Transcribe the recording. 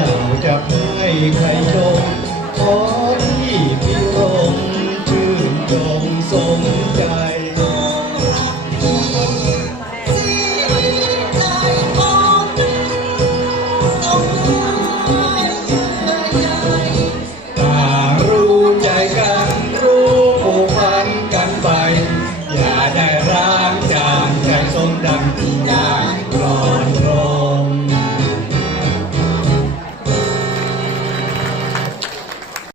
จ้าจะให้ใครชมขอ